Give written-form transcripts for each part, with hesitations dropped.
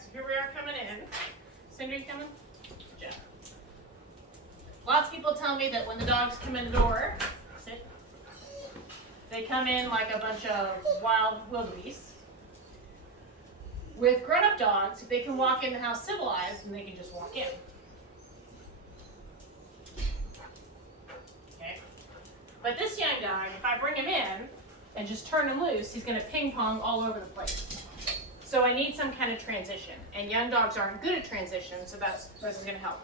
so here we are coming in. Cindy, you coming? Good job. Lots of people tell me that when the dogs come in the door, sit, they come in like a bunch of wild wildebeest. With grown-up dogs, if they can walk in the house civilized, then they can just walk in. Okay. But this young dog, if I bring him in and just turn him loose, he's going to ping pong all over the place. So I need some kind of transition. And young dogs aren't good at transition, so this is going to help.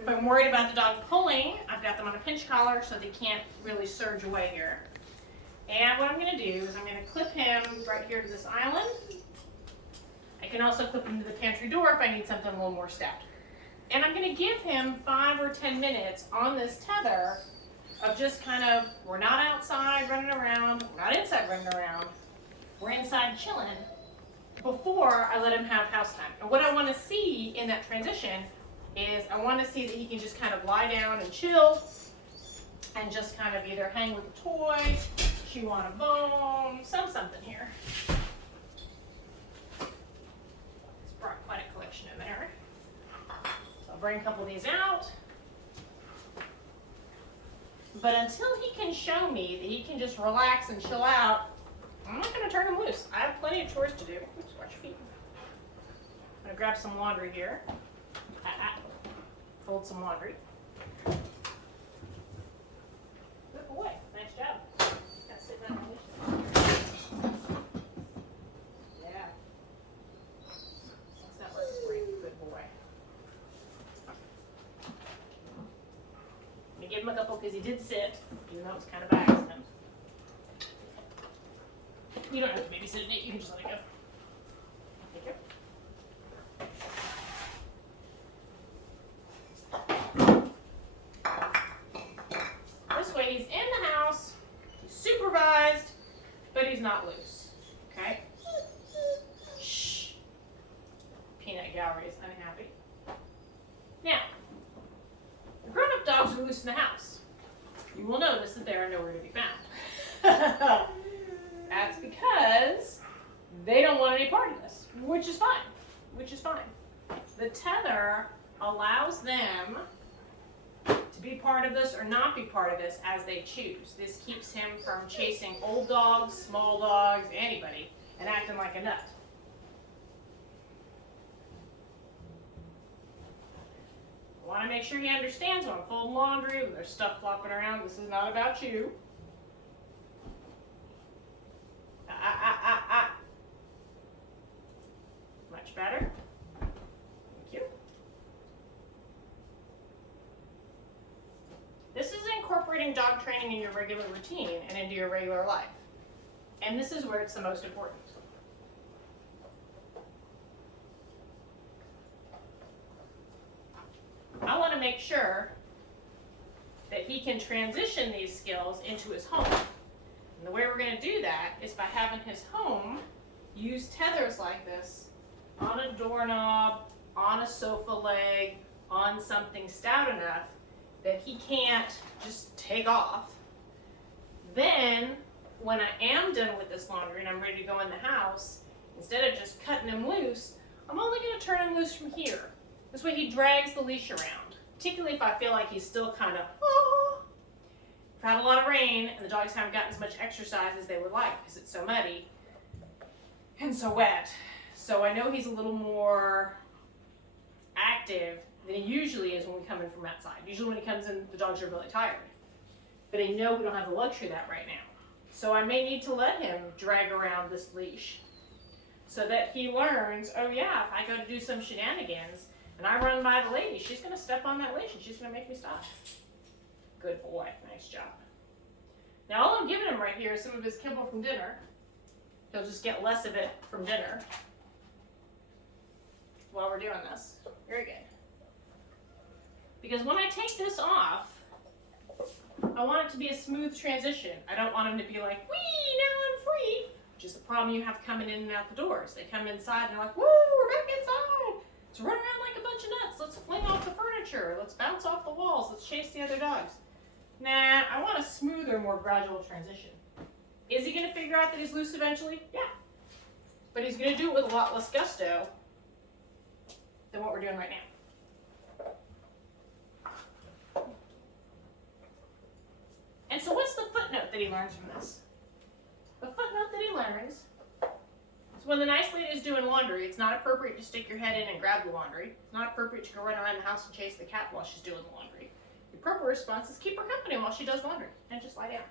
If I'm worried about the dog pulling, I've got them on a pinch collar so they can't really surge away here. And what I'm going to do is I'm going to clip him right here to this island. I can also clip him to the pantry door if I need something a little more stout. And I'm going to give him 5 or 10 minutes on this tether of just kind of, we're not outside running around, we're not inside running around, we're inside chilling before I let him have house time. And what I want to see in that transition is I want to see that he can just kind of lie down and chill and just kind of either hang with a toy, chew on a bone, something here. It's brought quite a collection in there. So I'll bring a couple of these out. But until he can show me that he can just relax and chill out, I'm not going to turn him loose. I have plenty of chores to do. Oops, watch your feet. I'm going to grab some laundry here. Fold some laundry. Good boy. Nice job. Got to sit down on this. Yeah. That's not working for you. Good boy. Let me give him a couple because he did sit, even though it was kind of by accident. You don't have to babysit it, you can just let it go. Thank you. This way he's in the house, he's supervised, but he's not loose. Okay? Shh. Peanut gallery is unhappy. Now, the grown-up dogs are loose in the house. You will notice that they are nowhere to be found. That's because they don't want any part of this, which is fine. The tether allows them to be part of this or not be part of this as they choose. This keeps him from chasing old dogs, small dogs, anybody, and acting like a nut. I want to make sure he understands when I'm folding laundry, when there's stuff flopping around, this is not about you. Much better. Thank you. This is incorporating dog training in your regular routine and into your regular life. And this is where it's the most important. I want to make sure that he can transition these skills into his home. And the way we're going to do that is by having his home use tethers like this on a doorknob, on a sofa leg, on something stout enough that he can't just take off. Then, when I am done with this laundry and I'm ready to go in the house, instead of just cutting him loose, I'm only going to turn him loose from here. This way he drags the leash around, particularly if I feel like he's still kind of, I've had a lot of rain and the dogs haven't gotten as much exercise as they would like because it's so muddy and so wet. So I know he's a little more active than he usually is when we come in from outside. Usually when he comes in, the dogs are really tired. But I know we don't have the luxury of that right now. So I may need to let him drag around this leash so that he learns, oh yeah, if I go to do some shenanigans and I run by the lady, she's going to step on that leash and she's going to make me stop. Good boy. Nice job. Now all I'm giving him right here is some of his kibble from dinner. He'll just get less of it from dinner while we're doing this. Very good. Because when I take this off, I want it to be a smooth transition. I don't want him to be like, whee, now I'm free. Which is the problem you have coming in and out the doors. They come inside and they're like, woo, we're back inside. Let's run around like a bunch of nuts. Let's fling off the furniture. Let's bounce off the walls. Let's chase the other dogs. Nah, I want a smoother, more gradual transition. Is he going to figure out that he's loose eventually? Yeah. But he's going to do it with a lot less gusto than what we're doing right now. And so what's the footnote that he learns from this? The footnote that he learns is when the nice lady is doing laundry, it's not appropriate to stick your head in and grab the laundry. It's not appropriate to go run around the house and chase the cat while she's doing the laundry. The appropriate response is keep her company while she does laundry and just lie down.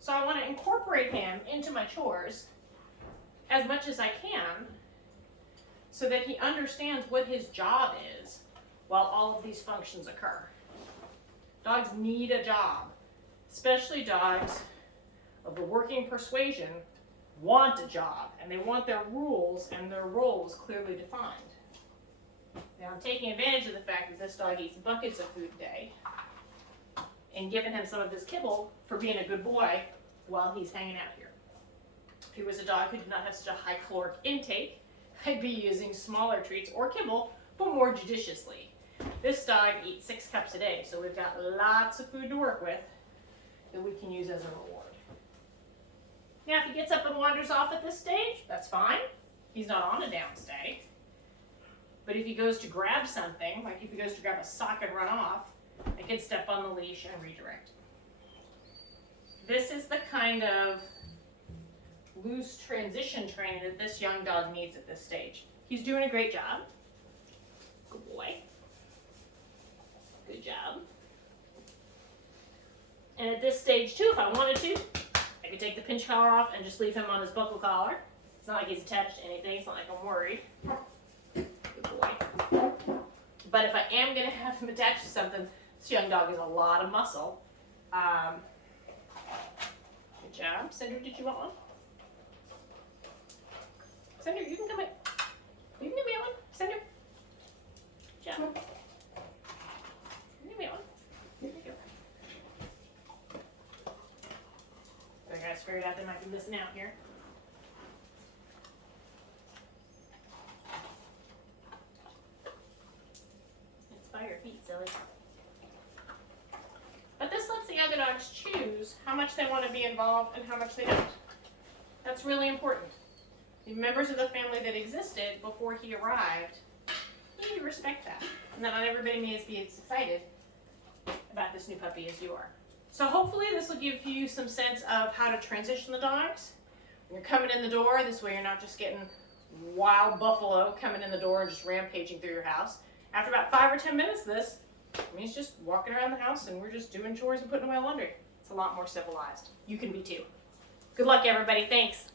So I want to incorporate him into my chores as much as I can so that he understands what his job is while all of these functions occur. Dogs need a job, especially dogs of the working persuasion want a job, and they want their rules and their roles clearly defined. Now I'm taking advantage of the fact that this dog eats buckets of food a day and giving him some of his kibble for being a good boy while he's hanging out here. If he was a dog who did not have such a high caloric intake, I'd be using smaller treats or kibble, but more judiciously. This dog eats 6 cups a day, so we've got lots of food to work with that we can use as a reward. Now, if he gets up and wanders off at this stage, that's fine. He's not on a downstay. But if he goes to grab something, like if he goes to grab a sock and run off, I can step on the leash and redirect. This is the kind of loose transition training that this young dog needs at this stage. He's doing a great job. Good boy. Good job. And at this stage too, if I wanted to, I could take the pinch collar off and just leave him on his buckle collar. It's not like he's attached to anything, it's not like I'm worried. Good boy. But if I am gonna have him attached to something, this young dog has a lot of muscle. Good job. Cinder, did you want one? Cinder, you can come in. You can give me one. Cinder. Good job. Give me one. Here you go. The guys figured out they might be missing out here. It's by your feet, silly. But this lets the other dogs choose how much they want to be involved and how much they don't. That's really important. The members of the family that existed before he arrived, you need to respect that. And that not everybody may be as excited about this new puppy as you are. So hopefully this will give you some sense of how to transition the dogs. When you're coming in the door, this way you're not just getting wild buffalo coming in the door and just rampaging through your house. After about 5 or 10 minutes of this, I mean, it's just walking around the house and we're just doing chores and putting away laundry. It's a lot more civilized. You can be too. Good luck, everybody. Thanks.